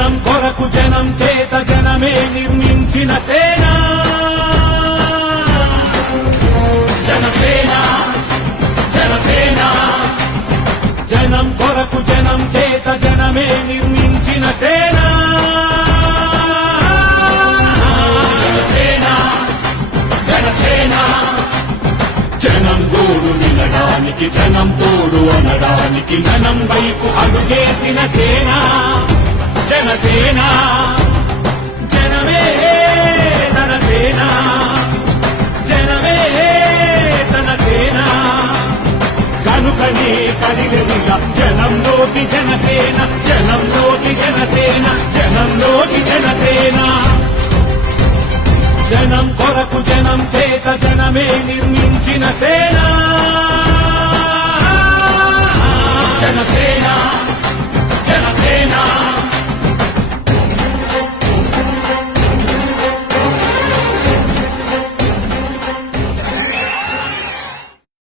జనం కొరకు జనం చేత జనమే నిర్మించిన సేన జనసేన జనసేన జనం కొరకు జనం చేత జనమే నిర్మించిన సేన జనసేన జనసేన జనం గోడు నిలడానికి జనం తోడు అనడానికి జనం వైపు అడుగేసిన సేన జనసేన జనమే తన సేన జనమే తన సేన కనుకనే కదిలిగా జనంలోకి జనసేన జనంలోకి జనసేన జనంలోకి జనసేన జనం కొరకు జనం చేత జనమే నిర్మించిన సేన జనసేన